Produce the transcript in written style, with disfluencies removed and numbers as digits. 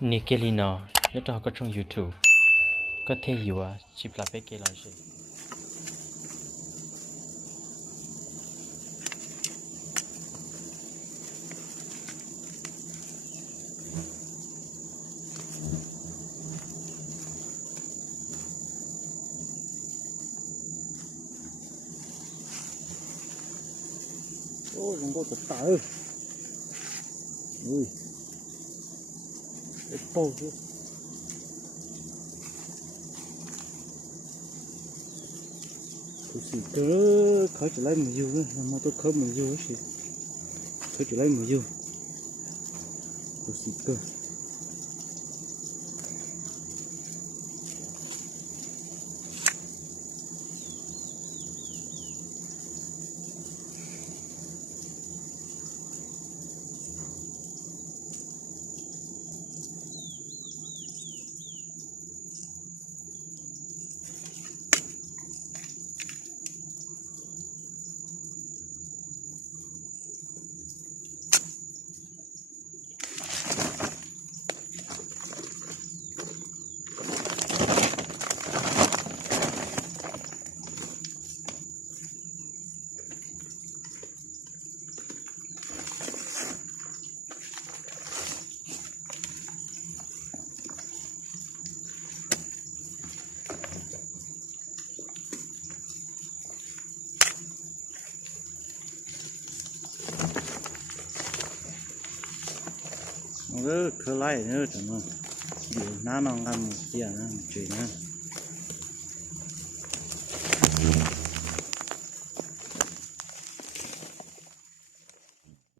Nikelino, nhớ cho có trong YouTube, có thể hiểu à, chỉ là bé kia là gì. Ô, không có cái tờ. Ui, cái bầu chứ. Tôi xì cơ khởi trở lại một dù nữa, mà tôi khởi một dù xì khởi trở lại một dù. Tôi xì cơ. Nó khởi lại nữa chẳng nó điều nó làm gì à nó chuyện nữa.